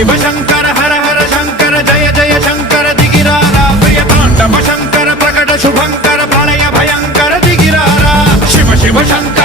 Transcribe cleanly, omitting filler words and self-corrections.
शिव शंकर हर हर शंकर जय जय शंकर दिगिरारा प्रिय तांडव शंकर प्रकट शुभंकर प्रलय भयंकर दिगिरारा शिव शिव शंकर